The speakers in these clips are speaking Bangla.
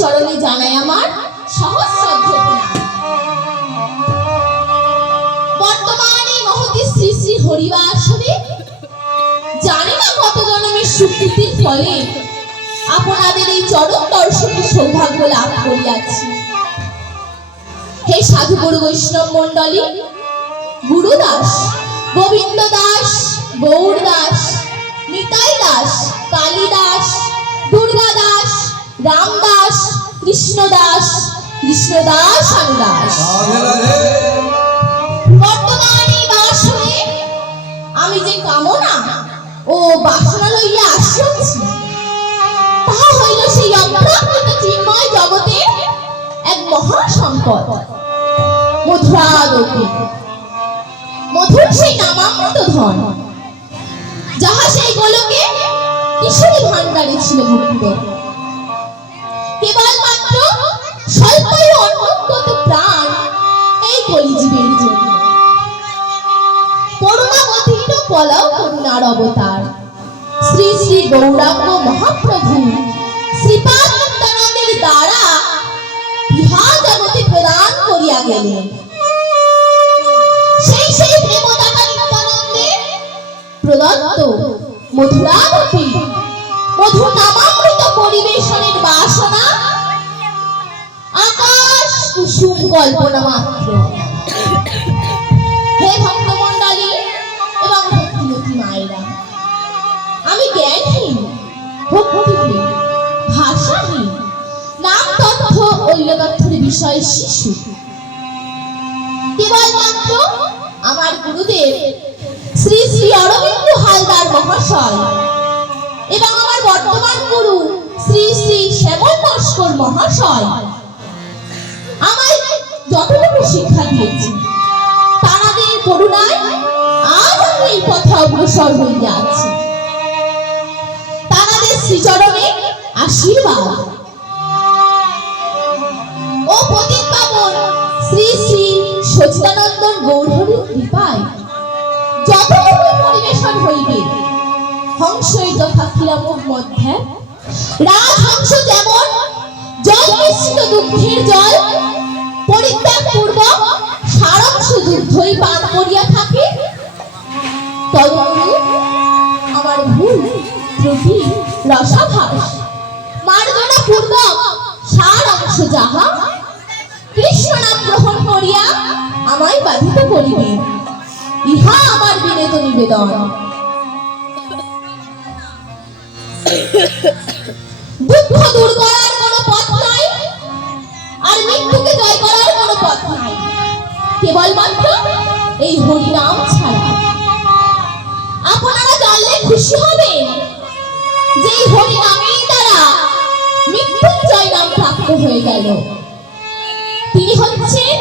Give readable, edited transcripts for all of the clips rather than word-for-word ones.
চরণে জানাই আমার সহস্র প্রণাম। বর্তমানে মহতী শ্রী শ্রী হরিবাসরে জানি না কত জন্মের সুকৃতির ফলে আপনাদের এই চরণ দর্শনের সৌভাগ্য লাভ করিয়াছি। হে সাধু গুরু বৈষ্ণব মণ্ডলী, গুরু দাস, গোবিন্দ দাস, গৌর দাস, নিতাই দাস, কালিদাস, দুর্গা দাস, রামদাস, কৃষ্ণদাস, কৃষ্ণদাস আনুদাস। বর্তমানে বাসনে আমি যে কামনা ও বাসনা লইয়া আসিয়াছি, তাহা হইল সেই অপ্রাকৃত চিন্ময় জগতের এক মহা সম্পদ, মধুরাদপি, মধুর সেই নামামৃত ধন, যাহা সেই গোলকে কিশোরী ভান্ডারে ছিল মুক্ত। কেবলমাত্র স্বল্পই অন্নগত প্রাণ এই কলিজীবের জন্য। করুণাবতীর্ণ পলাও করুণার অবতার শ্রী শ্রী গৌরাঙ্গ মহাপ্রভু শ্রীপাদ নিত্যানন্দের দ্বারা ইহা জগতে প্রদান করিয়া গেলেন। সেই প্রেমদাতা নিত্যানন্দের প্রদত্ত মধুরারূপী মধুর নামামৃত পরিবেশনের বাসনা আকাশ কুসুম কল্পনা মাত্র। হে ভক্তমণ্ডলী এবং ভক্তিমতী মায়েরা, আমি জ্ঞানহীন, ভক্তিহীন, ভাষাহীন, নাম তথ্য ঐল্যতথ্যের বিষয়ে শিশু। কেবলমাত্র আমার গুরুদেব শ্রী শ্রী অরবিন্দ হালদার মহাশয় এবং আমার বর্তমান গুরু শ্রী শ্রী শ্যামল নস্কর মহাশয় আমায় যতটুকু শিক্ষা দিয়েছে, তাঁদের করুণায় আজ আমি এই পথে অগ্রসর হইয়া আছি। তাঁদের শ্রীচরণে আশীর্বাদ ও পতিত পাবন শ্রী শ্রী সচিদানন্দ গৌরহরির কৃপায় যতটুকু পরিবেশন হইবে, হংসই তথা ক্ষীরামুখ মধ্যে রাজহংস যেমন জল মিশ্রিত দুগ্ধের জল পরিত্যাগ পূর্বক সারাংশ দুগ্ধই পান করিয়া থাকে, তদনুরূপ আমার ভুল ত্রুটি রসাভাস মার্জনা পূর্বক সারাংশ যাহা কৃষ্ণ নাম গ্রহণ করিয়া আমায় বাধিত করিবে, ইহা আমার বিনীত নিবেদন। দুঃখ দূর করার কোনো পথ নাই, আর মৃত্যুকে জয় করার কোনো পথ নাই, কেবলমাত্র এই হরিনাম ছাড়া। আপনারা জানলে খুশি হবেন যে এই হরিনামের দ্বারা মৃত্যুঞ্জয় নাম প্রাপ্ত হয়ে গেল। তিনি হচ্ছেন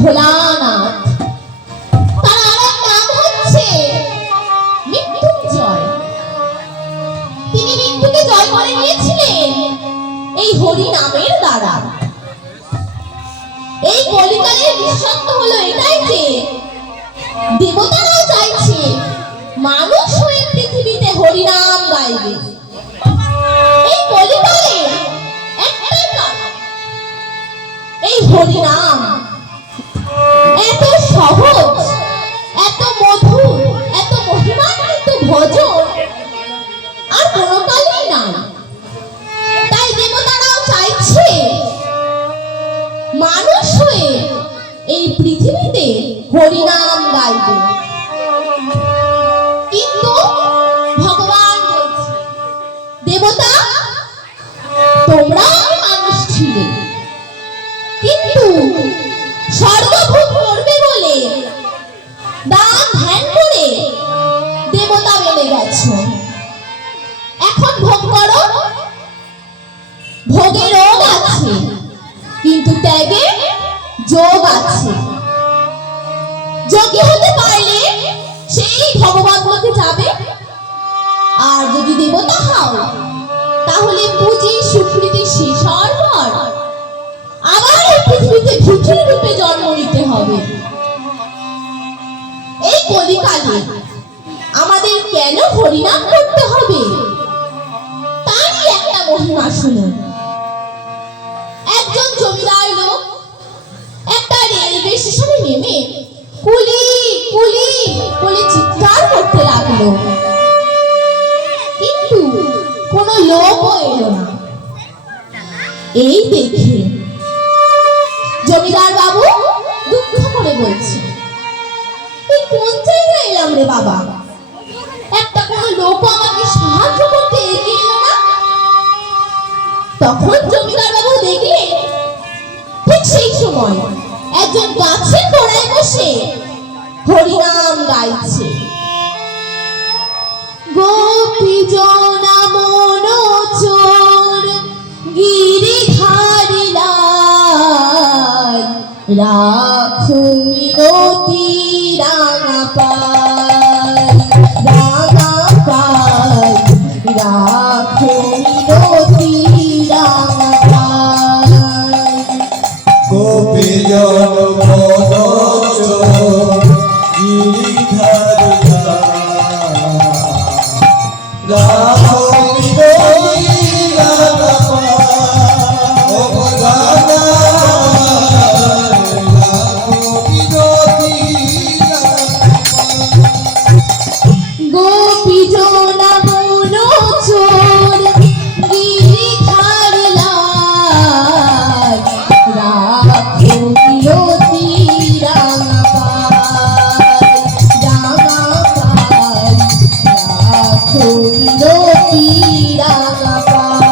ভোলানাথ, তার আরেক নাম হচ্ছে মৃত্যুঞ্জয়। তিনি মৃত্যুকে জয় করে নিয়েছিলেন এই হরি নামের দ্বারা। এই কলিকালের দৃষ্টান্ত হলো এটাই যে দেবতারাও চাইছে মানুষ হয়ে পৃথিবীতে হরি নাম গাইবে। এই কলিকালে একটাই কারণ, এই হরি নাম এত সহজ, এত মধুর, এত মহিমান্বিত ভজন আর কোনো কালেই নাই। তাই দেবতারাও চাইছে মানুষ হয়ে এই পৃথিবীতে হরিনাম গাইবে। কিন্তু ভগবান বলছে, দেবতা তোমরা মানুষ ছিলে, কিন্তু স্বর্গভোগ করবে বলে দান ধ্যান করে দেবতা বেড়ে গেছো। এখন ভোগ করো, ভোগে রোগ আছে কিন্তু ত্যাগে যোগ আছে। যোগী হতে পারলে সেই ভগবান লোকে যাবে, আর যদি দেবতা হও তাহলে পুঁজি সুকৃতি শেষ হওয়ার পর আবার এই পৃথিবীতে ভিখির রূপে জন্ম নিতে হবে। এই কলিকালে আমাদের কেন হরিনাম করতে হবে তারই একটা মহিমা শুনুন। একজন জমিদার লোক একটা রেলওয়ে স্টেশনে নেমে কুলি কুলি বলে চিৎকার করতে লাগলো, কিন্তু কোনো লোকও এলো না। এই দেখে জমিদার বাবু দুঃখ করে বলছে, তুই কোন জায়গায় এলাম রে বাবা, একটা কোনো লোক আমাকে সাহায্য করতে এগিয়ে এলো না? তখন জমিদার বাবু দেখলেন ঠিক সেই সময় একজন গাছের গোড়ায় বসে হরিনাম গাইছে। গোপীজনা মনোচর গিরিধারী লাল, রাখো মিনতি রাঙা পাল, রাঙা পাল, রাখো মিনতি রাঙা পাল। গোপীজন মনোচর গিরিধারী লাল, রাখো মিনতি রাঙা পাল, গোপীজনা মনোচর গিরিধারী লাল, রাখো মিনতি রাঙা পাল, রাঙা পাল, রাখো মিনতি রাঙা পাল।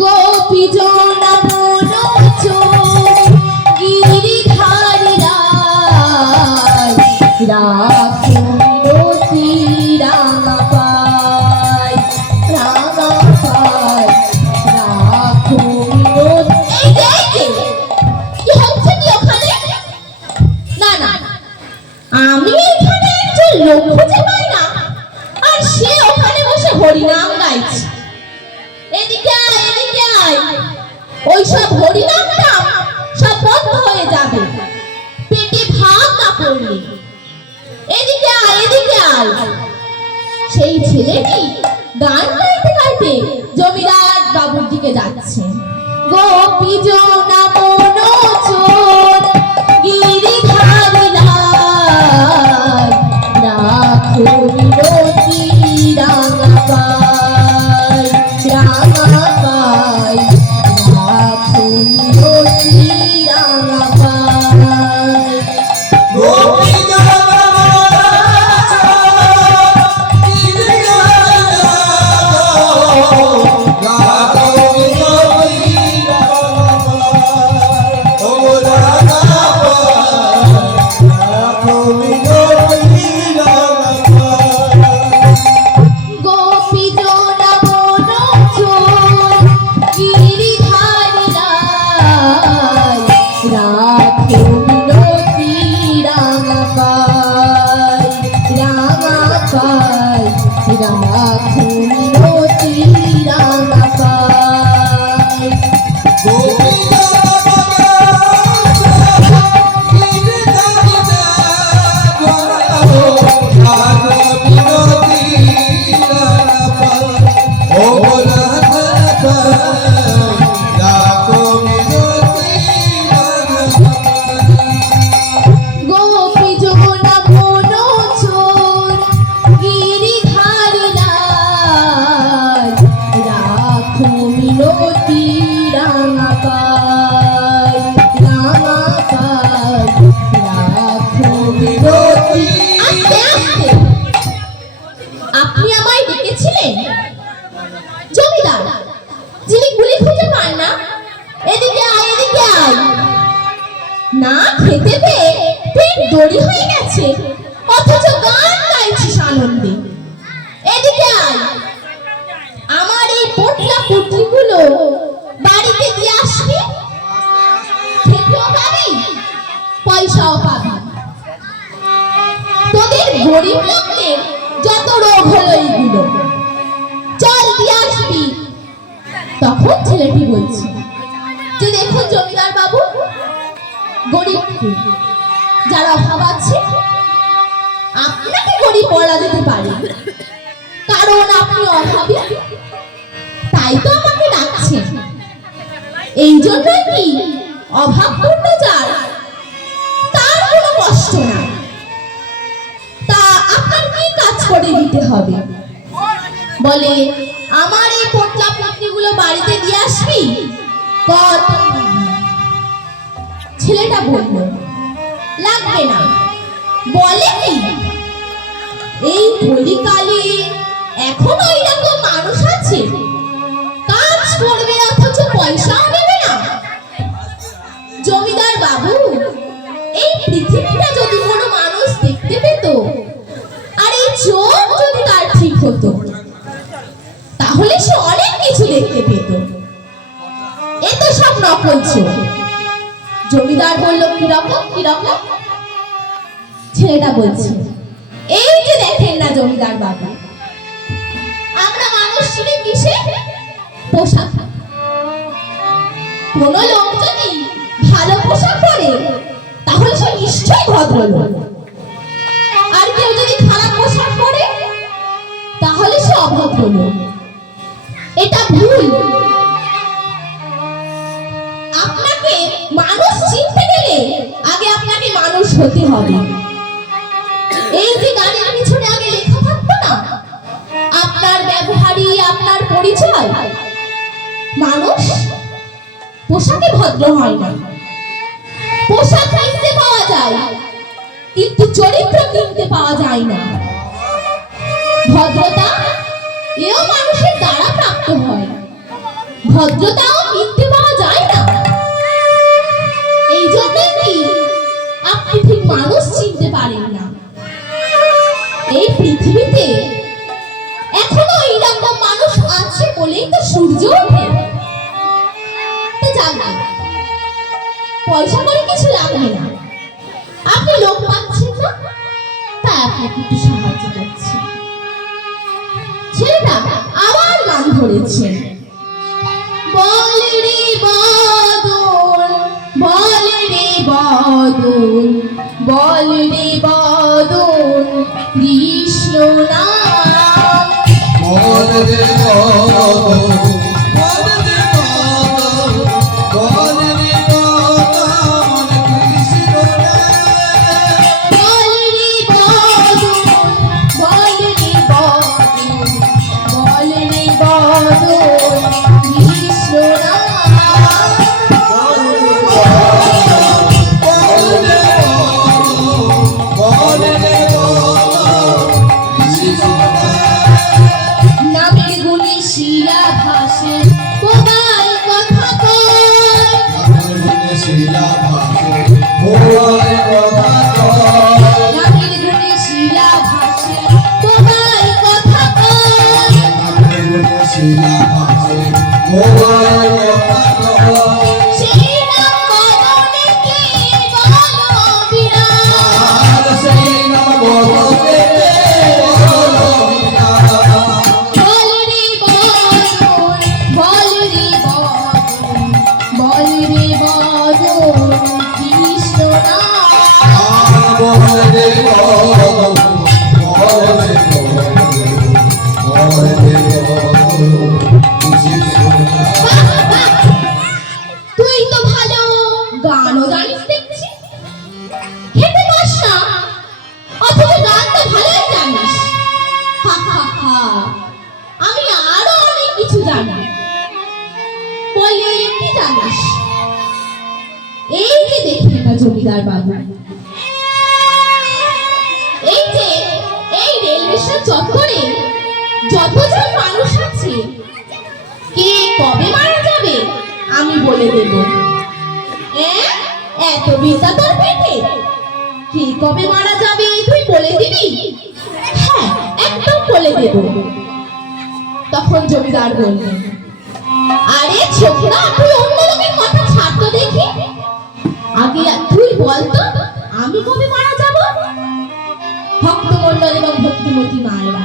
গোপীজনা মনোচর গিরিধারী লাল, রাখো মিনতি রাঙা পাল, রাঙা পাল, রাখো মিনতি। এই যে, কি হচ্ছে কি ওখানে? না না, আমি এখানে একজন লোক খুঁজে পাই না, আর সে ওখানে বসে হরিনাম গাইছে। এদিকে আয়, এদিকে আয়, ওই সব হরিনামটা সব বন্ধ হয়ে যাবে পেটে ভাত না পড়লে। এদিকে আয়, এদিকে আয়। সেই ছেলেটি গান গাইতে গাইতে জমিদার বাবুর দিকে যাচ্ছে। গোপীজনা মনোচর গিরিধারী লাল, রাখো মিনতি রাঙা পাল, রাঙা পাল, রাখো মিনতি রাঙা পাল। গোপীজনা মনোচর গিরিধারী লাল, রাখো মিনতি রাঙা পাল, রাঙা পাল, রাখো মিনতি রাঙা পাল। গোপীজনা মনোচর গিরিধারী লাল, রাখো মিনতি রাঙা পাল, রাঙা পাল, রাখো মিনতি। আস্তে আস্তে, আপনি আমায় ডেকেছিলেন? জমিদার যিনি গুলি খুঁজে পান না, এদিকে আয়, এদিকে আয়। না খেতে পেয়ে পেট দড়ি হয়ে গেছে, অথচ গান গাইছিস আনন্দে। এদিকে আয়, আমার এই পোটলা পুটলিগুলো বাড়িতে দিয়ে আসবি, খেতেও পাবি, পয়সাও পাবি। তোদের গরিব লোকদের যত রোগ হলো এইগুলো, চল দিয়ে আসবি। তখন ছেলেটি বলছে যে দেখুন জমিদার বাবু, গরিব যারা অভাব আছে, আপনাকে গরিব বলা যেতে পারে, কারণ আপনি অভাবী, তাই তো আমাকে ডাকছেন। এই জন্য কি অভাব পূর্ণ যার করে দিতে হবে। বলে আমার এই পোটলা পুটলিগুলো বাড়িতে দিয়ে আসবি। কত ছেলেটা বলল লাগবে না। বলে কি এই কলিকালে এখনো এরকম মানুষ আছে কাজ করবে অথচ পয়সাও নেবে না। জমিদার বাবু, এই পৃথিবীটা যদি কোনো মানুষ দেখতে পেত আর এই চোখ যদি তার ঠিক হতো তাহলে সে অনেক কিছু দেখতে পেত। এ তো সব নকল চোখ। জমিদার বলল কিরকম কিরকম? ছেলেটা বলছে এই যে দেখেন না জমিদার বাবু, আমরা মানুষ চিনি কিসে? পোশাক। কোন লোক যদি ভালো পোশাক পরে তাহলে সে নিশ্চয়ই ভদ্রলোক, আর কেউ যদি খারাপ পোশাক পরে তাহলে সে অভদ্রলোক। এটা ভুল। আপনাকে মানুষ চিনতে গেলে আগে আপনাকে মানুষ হতে হবে। এই যে গাড়ির পিছনে আগে লেখা থাকতো না আপনার ব্যবহারই আপনার পরিচয়। মানুষ পোশাকে ভদ্র হয় না। পোশাক কিনতে পাওয়া যায় কিন্তু চরিত্র কিনতে পাওয়া যায় না। ভদ্রতা এও মানুষের দ্বারা প্রাপ্ত হয়, ভদ্রতাও কিনতে পাওয়া যায় না। এই জন্য কি আপনি ঠিক মানুষ চিনতে পারেন না। এই পৃথিবীতে এখনো এইরকম মানুষ আছে বলেই তো সূর্য ওঠে। জানবেন পয়সা করে কিছু লাগবে না। আপনি লোক পাচ্ছেন না তাই আপনাকে একটু সাহায্য করছি। ছেলেটা আবার গান ধরেছে। বল রে বদন, বল রে বদন, বল রে বদন কৃষ্ণ নাম। বল রে বদন, বল রে বদন, বল রে বদন কৃষ্ণ নাম। বল রে বদন, বল রে বদন, বল রে বদন কৃষ্ণ নাম। বল রে বদন, বল রে বদন, বল রে বদন কৃষ্ণ নাম। নামের গুণে শিলা ভাসে কোবাল কথা কয়। আমার মনে শিলা ভাসে ভোর কথা কয়। নামের গুণে শিলা ভাসে কোবাল কথা কয়। আমার মনে শিলা ভাসে ভোর কথা কয়। সেই নাম বদনে কে বলো বিরাট। আর সেই নাম বদনে বলো বিরাট। বল রে বদন, বল রে বদন, বল রে বদন কৃষ্ণ নাম। আর বল রে বদন, বল রে বদন, বল রে বদন কৃষ্ণ নাম। তুই তো ভালো গানও জানিস দেখছি। খেতে পাস না অথচ গান তো ভালোই জানিস। হা হা হা, আমি আরো অনেক কিছু জানি। বলে কি জানিস? এই যে দেখে না জমিদার বাবু, এই যে এই রেলওয়ে চত্বরে যতজন মানুষ আছে কে কবে মারা যাবে আমি বলে দেব। এত বিদ্যা তোর পেটে? কে কবে মারা যাবে তুই বলে দিবি? হ্যাঁ, একদম বলে দেব। তখন জমিদার বললেন, আরে ছোকরা, তুই অন্য লোকের কথা ছাড় তো দেখি। আগে তুই বল তো আমি কবে মারা যাব? ভক্তমণ্ডল এবং ভক্তিমতী মায়েরা,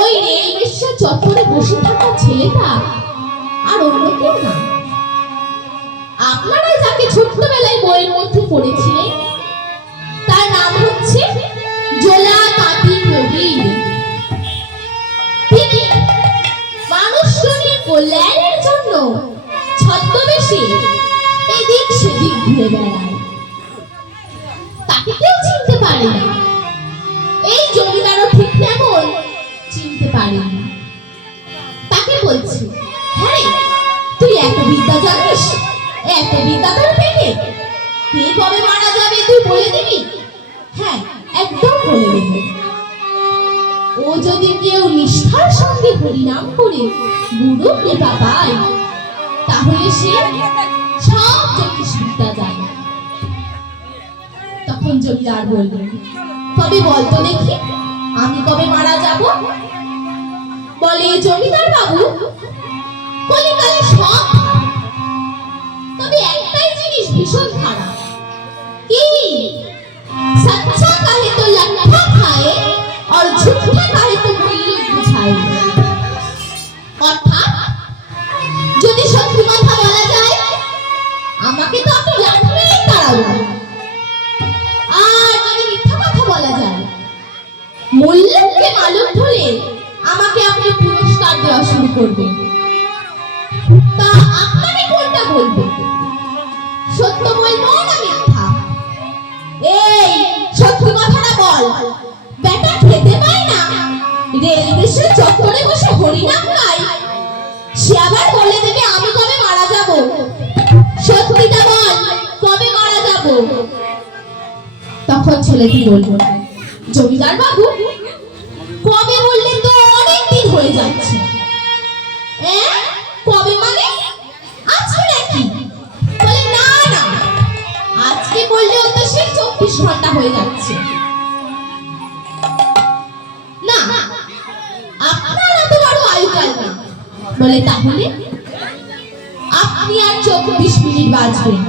ওই রেলওয়ে চত্বরে বসে থাকা ছেলেটা আর অন্য কেউ না। আপনারা যাকে ছোট্টবেলায় বইয়ের মধ্যে পড়েছিলেন তার নাম হচ্ছে জোলা কাটি কবির। তিনি মানুষজনের কল্যাণের জন্য ছদ্মবেশে এদিক সেদিক ঘুরে বেড়ায়। তাকে কেউ চিনতে পারে না। এই জমি কবে মারা যাবে তুই বলে দিবি? হ্যাঁ, একদম বলে দেব। ও যদি কেউ নিষ্ঠার সঙ্গে হরিনাম করে গুরু কৃপা পায়, তাহলে সে সব জ্যোতিষ বিদ্যা জানে। তখন জমিদার বললেন, তবে বলতো দেখি আমি কবে মারা যাব? বলে, জমিদার বাবু কলিকালে সব খারাপ, তবে একটাই জিনিস ভীষণ খারাপ। কি? सच्चा काहे तो लट्ठा खाए और झूठा काहे तो मुल्लू बुझाए। অর্থাৎ যদি সত্যি কথা বলা যায়, আমাকে তো আপনি লাঠি মেরেই তাড়াবেন, আর যদি মিথ্যা কথা বলা যায়, মুল্লুকে মালুম হলে আমাকে আপনি পুরস্কার দেওয়া শুরু করবেন। তা আপনাকে কোনটা বলবেন? সত্য বলবো না মিথ্যা? এই সত্যি কথাটা বল। বেটা খেতে পায় না, রেল স্টেশন চত্বরে বসে হরিনাম গায়, সে আবার বলে দেবে আমি কবে মারা যাব। সত্যিটা বল, কবে মারা যাব? তখন ছেলেটি বলল, জমিদার বাবু কবে বললে তো অনেক দিন হয়ে যাচ্ছে। কবে মানে? আজকে নাকি? বলে, না না, আজকে বললেও তো সে 24 ঘন্টা হয়ে যাচ্ছে। না, আপনার এত বড় আয়ুকাল না। বলে, তাহলে আপনি আর 24 মিনিট বাঁচবেন,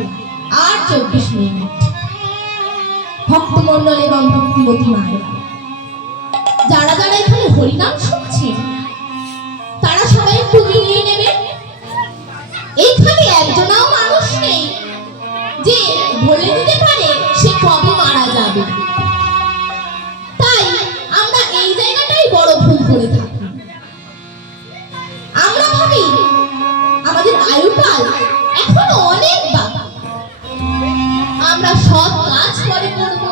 আর 24 মিনিট। ভক্তমণ্ডল এবং ভক্তিমতী মায়েরা, যারা যারা এখানে হরিনাম শুনছেন, তারা সবাই একটু মিলিয়ে নেবেন। এইখানে একজনাও মানুষ নেই যে বলে দিতে পারে সে কবে মারা যাবে। তাই আমরা এই জায়গাটাই বড় ভুল করে থাকি। আমরা ভাবি আমাদের আয়ুকাল এখনো অনেক বাকি, আমরা সৎ কাজ পরে করব,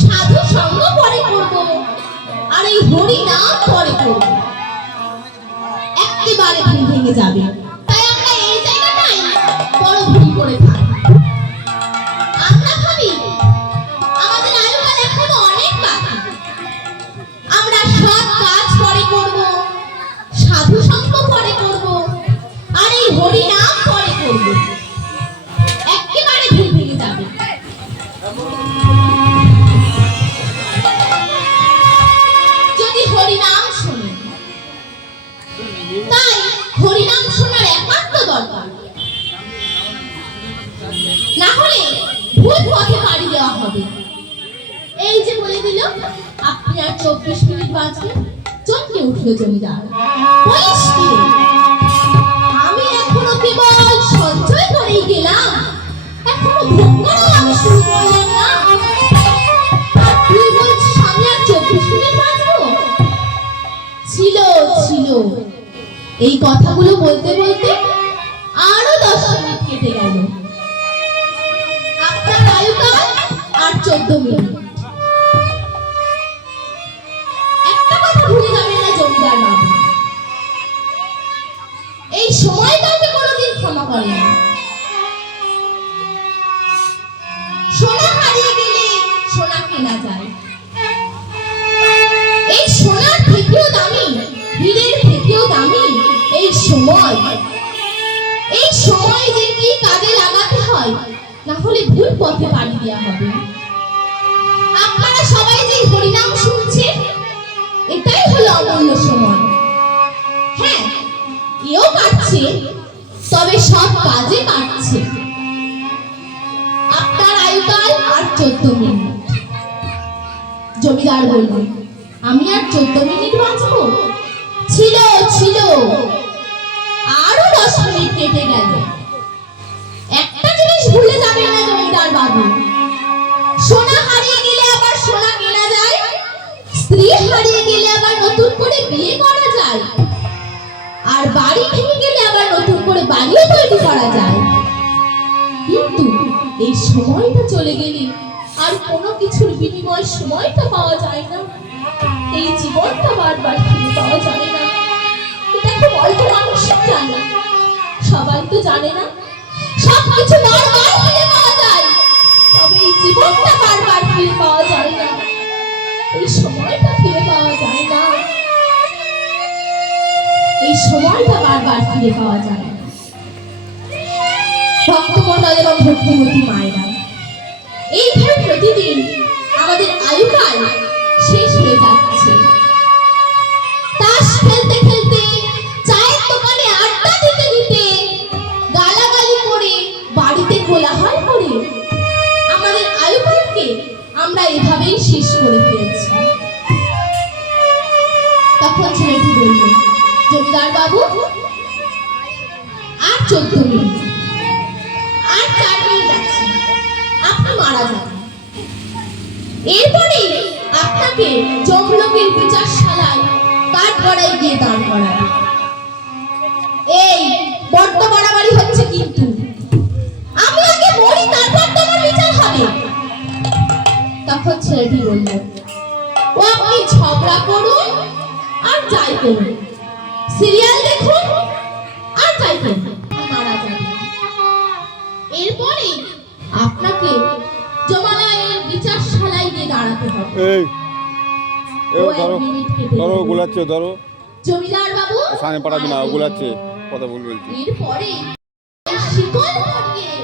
সাধু সঙ্গ পরে করব, আর এই হরি নাম পরে করব। একেবারে ভুল ভেঙে যাবে। তাই আমরা এই জায়গাটাই বড় ভুল করে থাকি। আমরা ভাবি আমাদের আয়ুকাল এখনো অনেক বাকি, আমরা সৎ কাজ পরে করব, সাধু সঙ্গ পরে করব, আর এই হরি নাম পরে করব। একেবারে ভুল ভেঙে যাবে। যদি হরি নাম শুনি, তাই হরি নাম শোনার একান্ত দরকার, না হলে ভুল পথে পাড়ি দেওয়া হবে। এই যে বলে দিল আপনি আর 24 মিনিট বাঁচবেন, চমকে উঠল জমিদার। বলিস কি রে? আমি এখনো কেবল সঞ্চয় করেই গেলাম, এখনো ভোগ করাও আমি শুরু করলাম না, আর তুই বলছিস আমি আর 24 মিনিট বাঁচবো? ছিল ছিল, এই কথাগুলো বলতে বলতে আরো 10 মিনিট কেটে গেল। আপনার আয়ুকাল আর 14 মিনিট। একটা কথা ভুলে যাবেন না জমিদার বাবু, এই সময়টাকে কোনোদিন ক্ষমা করে না। সোনা হারিয়ে গেলে সোনা কেনা যায়, এই সোনার থেকেও দামি, হীরের থেকেও দামি এই সময়। এই সময় যে কি কাজে লাগাতে হয়, না হলে ভুল পথে পাড়ি দেওয়া হবে। আপনারা সবাই যে হরিনাম শুনছেন, এটাই হলো অমূল্য সময়। হ্যাঁ, এও কাটছে, তবে সব কাজে কাটছে। আপনার আয়ুকাল আর 14 মিনিট। জমিদার বলল, আমি আর 14 মিনিট বাঁচবো? ছিল ছিল, আরো 10 মিনিট কেটে গেল। একটা জিনিস ভুলে যাবেন না জমিদার বাবু, সোনা হারিয়ে গেলে আবার সোনা কেনা যায়, স্ত্রী হারিয়ে গেলে আবার নতুন করে বিয়ে করা যায়, আর বাড়ি ভেঙে গেলে আবার নতুন করে বাড়িও তৈরি করা যায়। কিন্তু এই সময়টা চলে গেলে আর কোনো কিছুর বিনিময় সময়টা পাওয়া যায় না, এই জীবনটা বারবার ফিরে পাওয়া যায় না। এটা খুব অল্প মানুষ জানে, সবাই তো জানে না। সবকিছু বারবার ফিরে পাওয়া যায়, জীবনটা বারবার ফিরে পাওয়া যায় না, এই সময়টা ফিরে পাওয়া যায় না, এই সময়টা বারবার ফিরে পাওয়া যায় না। ভক্তমণ্ডল এবং ভক্তিমতী মায়েরা, এইভাবে প্রতিদিন আমাদের আয়ুকাল শেষ হয়ে যাচ্ছে। তাস খেলতে খেলতে, চায়ের দোকানে আড্ডা দিতে দিতে, গালাগালি করে, বাড়িতে কোলাহল করে আমাদের আয়ুকালকে আমরা এভাবেই শেষ করে ফেলেছি। তখন ছেলেটি বলল, জমিদার বাবু, আর 14 মিনিট, আর 4 মিনিট আছে, আপনি মারা যাবেন। এরপরে আপনাকে যমলোকের বিচারশালায় কাঠগড়ায় গিয়ে দাঁড় করাবে। এই বড্ড বাড়াবাড়ি হচ্ছে কিন্তু, আমি আগে মরি, তারপর তোমার বিচার হবে। তখন ছেলেটি বলল, ও আপনি ঝগড়া করুন আর যাই করুন, সিরিয়াল দেখুন আর যাই করুন, মারা যাবেন। এরপরে আপনাকে জমালয়ের বিচারশালায় গিয়ে দাঁড়াতে হবে। এই ও এও 1 ধরো মিনিট কেটে ধরো গেল। গুলাচ্ছে ধরো জমিদার বাবু সামনে পাঠাবি না, গুলাচ্ছে কথা বলবি বলছি। এরপরে শিকল পরিয়ে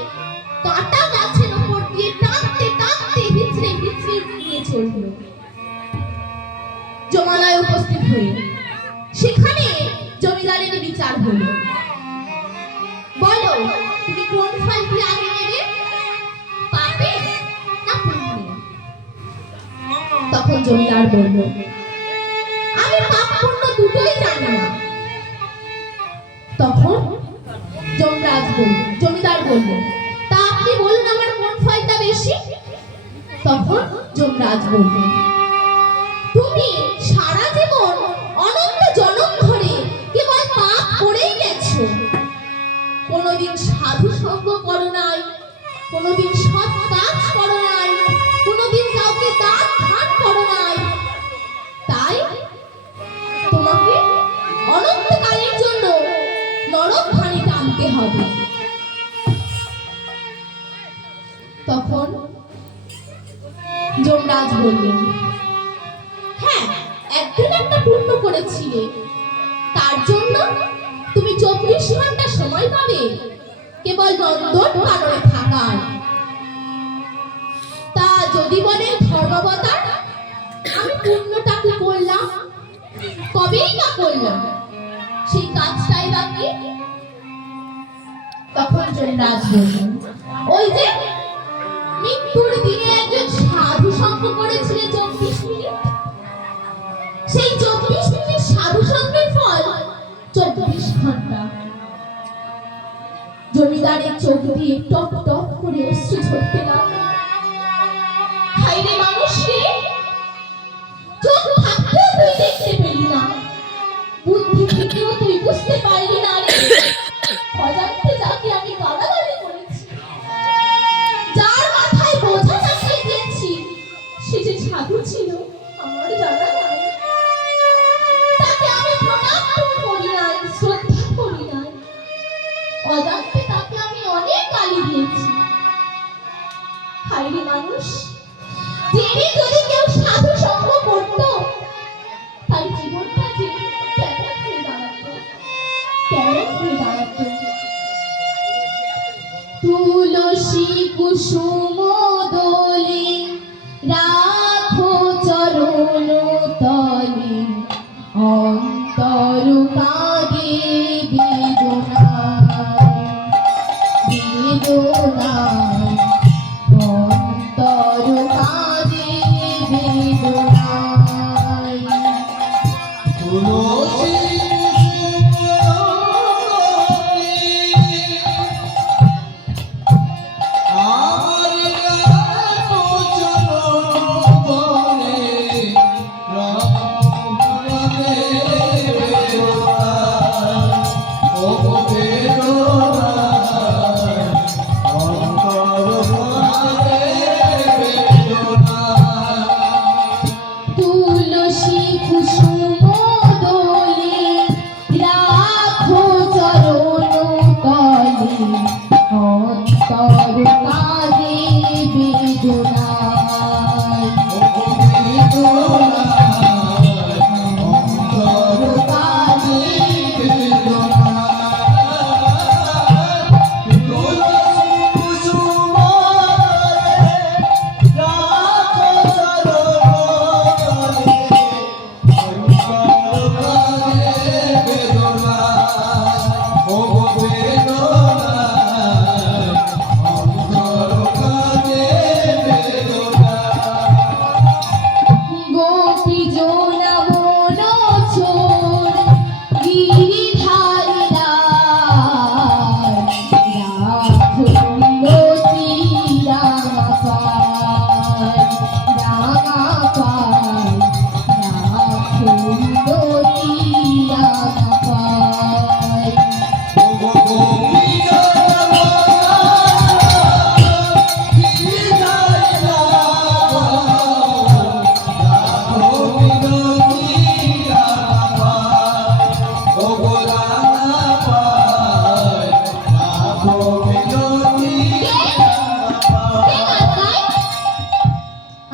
কাটা গাছের উপর দিয়ে টানতে টানতে হিচড়ে হিচড়ে নিয়ে চলল। জমালয় উপস্থিত হয়ে সেখানে জমিদারের বিচার হলো। বলো, তুমি কোন ফালটি আগে নেবে, পাপে না পুণ্যে? তখন জমিদার বলল, আমি পাপ পুণ্য দুটোই জানি না। তখন জমিদার বলল, তা আপনি বলুন আমার কোন ফলটা বেশি? তখন যমরাজ বলল, তুমি সারা জীবন অনন্ত জনম ধরে কেবল পাপ করেই গেছো, কোনোদিন সাধু সঙ্গ করো নাই, কোনোদিন সৎ কাজ করো নাই, কোনোদিন কাউকে দান ধান করো নাই, তাই তোমাকে অনন্তকালের জন্য নরক ঘানি টানতে হবে। তখন যমরাজ বললেন, হ্যাঁ, একদিন একটা পুণ্য করেছিলে, তার জন্য তুমি 24 ঘন্টা সময় পাবে কেবল নন্দন কাননে থাকার। তা যদি বলে ধর্মাবতার, আমি পুণ্যটা কি করলাম, কবেই না করলাম, সেই কাজটাই বাকি। তখন যমরাজ বললেন, ওই যে মৃত্যুর দিনে একজন সাধু সঙ্গ করেছিল 24 মিনিট, সেই 24 মিনিট সাধু সঙ্গের ফল 24 ঘন্টা। জমিদারের চোখ দিয়ে টপ টপ করে অশ্রু ঝরতে লাগলো। হায়রে মানুষ রে, চোখ থাকতেও তুই দেখতে পেলি না, বুদ্ধি থেকেও তুই বুঝতে পারলি না রে, অজান্তে যাকে আমি গালাগালি করেছি, যার মাথায় বোঝা চাপিয়ে দিয়েছি, সে যে সাধু ছিল আমার জানা নাই, তাকে আমি প্রণাম করি নাই, শ্রদ্ধা করি নাই, অজান্তে তাকে আমি অনেক গালি দিয়েছি। হায়রে মানুষ, জেনে যদি কেউ সাধু সঙ্গ করতো, তার জীবনটা যে কেমন হয়ে দাঁড়াতো, কেমন হয়ে দাঁড়াতো। তুলসী কুসুম দোলে রাখো চরণ তলে, অন্তর কাঁদে বেদনায়, বেদনায়, অন্তর কাঁদে বেদনায়। তুলসী আমার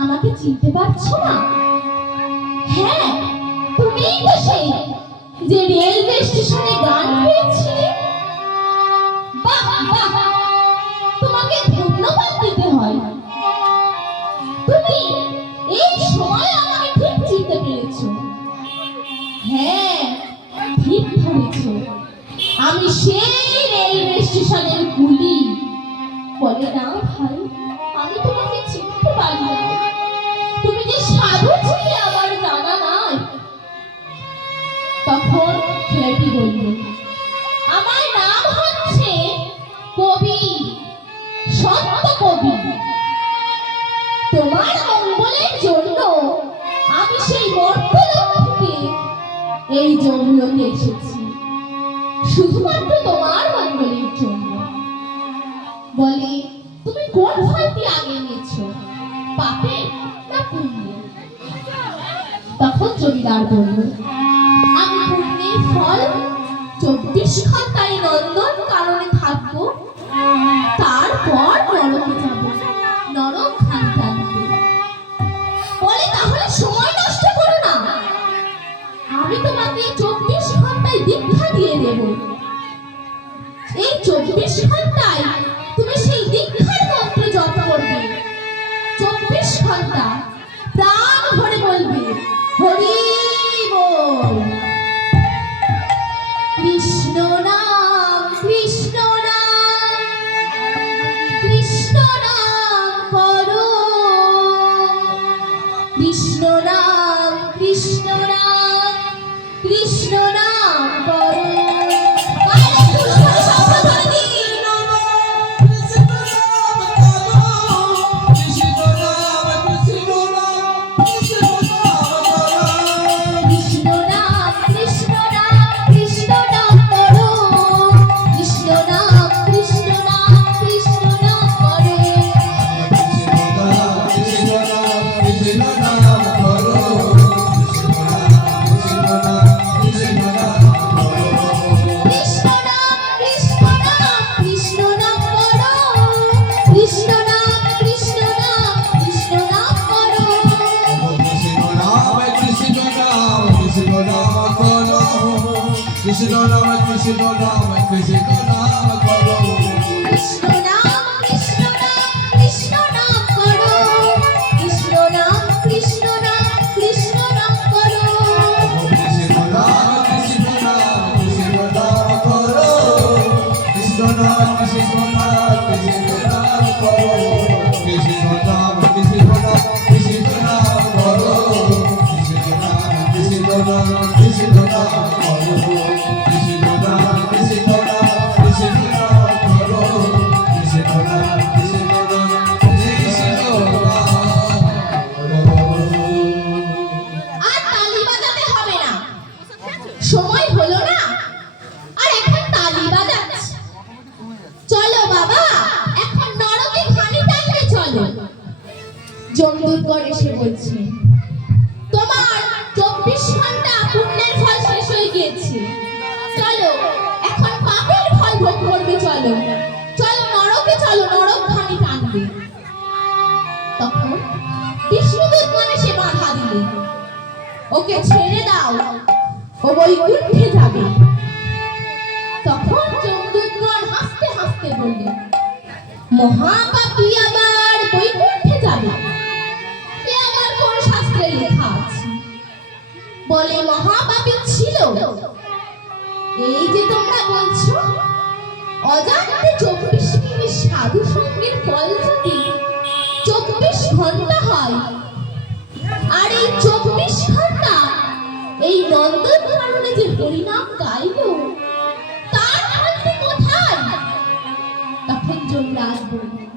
আমাকে চিনতে পারছো না? হ্যাঁ, তুমিই তো সেই যে রেলওয়ে স্টেশনে গান পেয়েছিলে। বাহ বাহ, তোমাকে ধন্যবাদ দিতে হয়। তুমি এই সময় আমাকে ঠিক চিনতে পেরেছো। হ্যাঁ, ঠিক ধরেছো, আমি সেই রেলওয়ে স্টেশনের গুলি। বলে না ভাই, আমি তোমাকে চিনতে পারি না। তুমি যে সাধু ছিলে আমার জানা নাই। তখন ছেলেটি বলল, আমার নাম হচ্ছে কবি, সত্য কবি। তোমার মঙ্গলের জন্য আমি সেই মর্তলোক থেকে এই জঙ্গলে এসেছি, শুধুমাত্র তোমার মঙ্গলের জন্য। বলে, তুমি কোন ফলটি আগে নিয়েছো, পাপে না পুণ্যে? তখন জমিদার বলল, আমি পুণ্যের ফল 24 ঘন্টায় নন্দন কারণে থাকবো, তারপর নরকে যাব, নরক খানি টানতে। বলে, তাহলে সময় নষ্ট করো না, আমি তোমাকে 24 ঘন্টায় দীক্ষা দিয়ে দেব। এই 24 ঘন্টায় তুমি সেই দীক্ষার মন্ত্র জপ করবে। 24 ঘন্টা প্রাণ ভরে বলবে, হরি বল। কৃষ্ণ নাম, কৃষ্ণ নাম, কৃষ্ণ নাম করো, কৃষ্ণ নাম, কৃষ্ণ নাম, কৃষ্ণ নাম করো। আরে কৃষ্ণ শব্দ ধরে দিন। কৃষ্ণ নাম, কৃষ্ণ নাম, কৃষ্ণ নাম করো, কৃষ্ণ নাম, কৃষ্ণ নাম, কৃষ্ণ নাম করো। কৃষ্ণ নাম, কৃষ্ণ নাম, কৃষ্ণ নাম করো, কৃষ্ণ নাম, কৃষ্ণ নাম, কৃষ্ণ নাম করো। কৃষ্ণ নাম কৃষ্ণ নাম কৃষ্ণ নাম করো কৃষ্ণ নাম, কৃষ্ণ নাম, কৃষ্ণ নাম করো, কৃষ্ণ নাম, কৃষ্ণ নাম, কৃষ্ণ নাম করো। কৃষ্ণ নাম কৃষ্ণ নাম কৃষ্ণ নাম করো কৃষ্ণ নাম কৃষ্ণ নাম কৃষ্ণ নাম করো কৃষ্ণ নাম কৃষ্ণ নাম কৃষ্ণ নাম করো কৃষ্ণ নাম কৃষ্ণ নাম কৃষ্ণ নাম করো কৃষ্ণ নাম কৃষ্ণ নাম কৃষ্ণ নাম করো কৃষ্ণ নাম কৃষ্ণ নাম আর তালি বাজাতে হবে না, সময় হলো না, আর এখন তালি বাজাচ্ছে। চলো বাবা, এখন নরকে খানি টানতে চলো। জমদূতগণ এসে বলছে, তোমার 24 ঘন্টা পুণ্যের ফল শেষ হয়ে গিয়েছে, চলো এখন পাপের ফল ভোগ করবে। চলো চলো নরকে চলো, নরক খানি টানবে। তখন বিষ্ণুদূতগণ এসে বাধা দিলেন, ওকে ছেড়ে দাও, ও বৈকুণ্ঠে যাবে। তখন যমদূতগণ হাসতে হাসতে বললেন, মহাপাপী আবার বৈকুণ্ঠে যাবে? এ আবার কোন শাস্ত্রে লেখা আছে? বলে, মহাপাপী ছিল এই যে তোমরা বলছো, অজান্তে 24 মিনিট সাধু সঙ্গের ফল যদি 24 ঘন্টা হয়, আর এই 24 ঘন্টা এই নন্দন কারণে যে হরিনাম গাইলো, তার ফলটি কোথায়? তখন যমরাজ বললেন,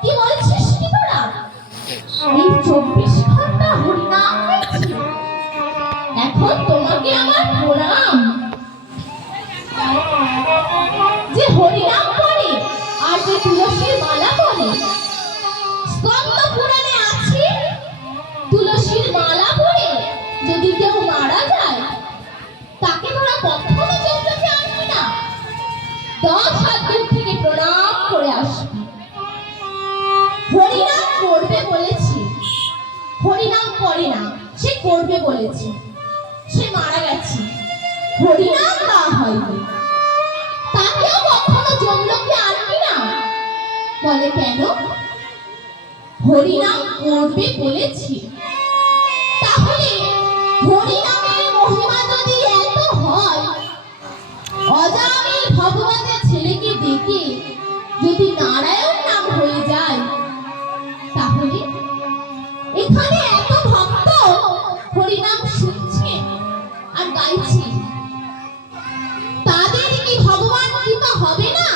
কি বলছিস কি তোরা? এই 24 ঘন্টা হরিনাম গাইছি, এখন তোমাকে আমার প্রণাম। যে হরিনাম করে আর যে তুলসীর মালা পরে, স্কন্দ পুরাণে আছে, তুলসীর মালা পরে যদি কেউ মারা যায়, তাকে তোরা কখনো যজ্ঞে আনবি না, 10 হাত দূর থেকে প্রণাম করে আসবি। হরিনাম করবে বলেছি, হরিনাম করে না, সে করবে বলেছে, সে মারা গেছে, হরিনাম না হয়নি, তাকেও কখনো জমলোকে আনবি না। বলে কেন? হরিনাম করবে বলেছি। তাহলে হরিনামের মহিমা যদি এত হয়, অজামিল ভগবানের ছেলেকে ডেকে যদি নারায়ণ নাম হয়ে যায়, তাহলে এখানে এত ভক্ত হরিনাম শুনছে আর গাইছে, তাদের কি ভগবান কৃপা হবে না?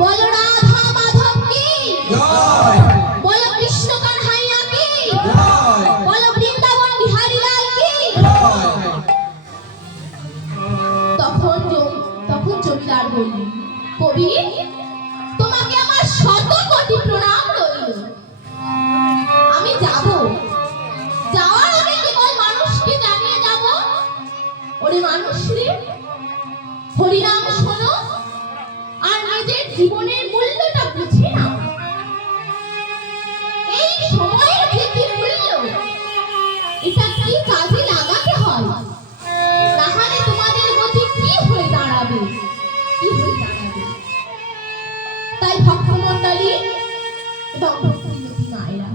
বলো রাধা মাধব কি, জয় বলো কৃষ্ণ কানহাইয়া কি, জয় বলো বৃন্দাবন বিহারী লাল কি। জয় তখন জমিদার বলল, কবি, তোমাকে আমার শত কোটি প্রণাম রইল। আমি যাব, যাওয়ার আগে কেবল মানুষকে জানিয়ে যাব, ওরে মানুষ রে, হরিনাম শোনো আর নিজের জীবনের মূল্যটা বুঝে নাও। এই সময়ের যে কি মূল্য, এটা কি কাজে লাগাতে হয়, নাহলে তোমাদের গতি কি হয়ে দাঁড়াবে, কি হয়ে দাঁড়াবে। তাই ভক্তমণ্ডলী এবং ভক্তিমতী মায়েরা,